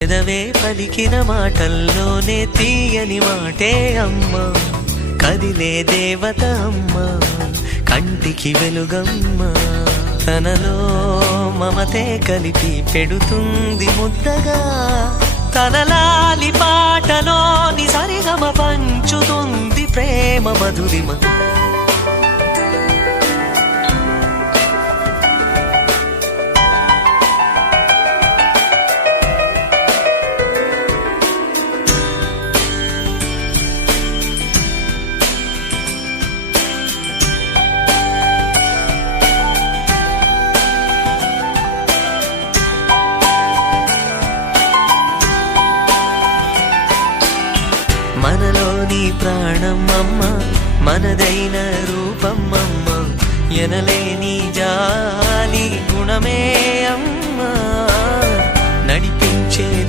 పెదవే పలికిన మాటల్లోనే తీయని మాటే అమ్మా, కదిలే దేవత అమ్మా, కంటికి వెలుగమ్మా. తనలో మమతే కలిపి పెడుతుంది ముద్దగా, తనలాలి పాటలోని సరిగమ పంచుతుంది ప్రేమ మధురిమ. మనలోని ప్రాణం అమ్మ, మనదైన రూపం అమ్మ, ఎనలేని జాలి గుణమే అమ్మ, నడిపించేది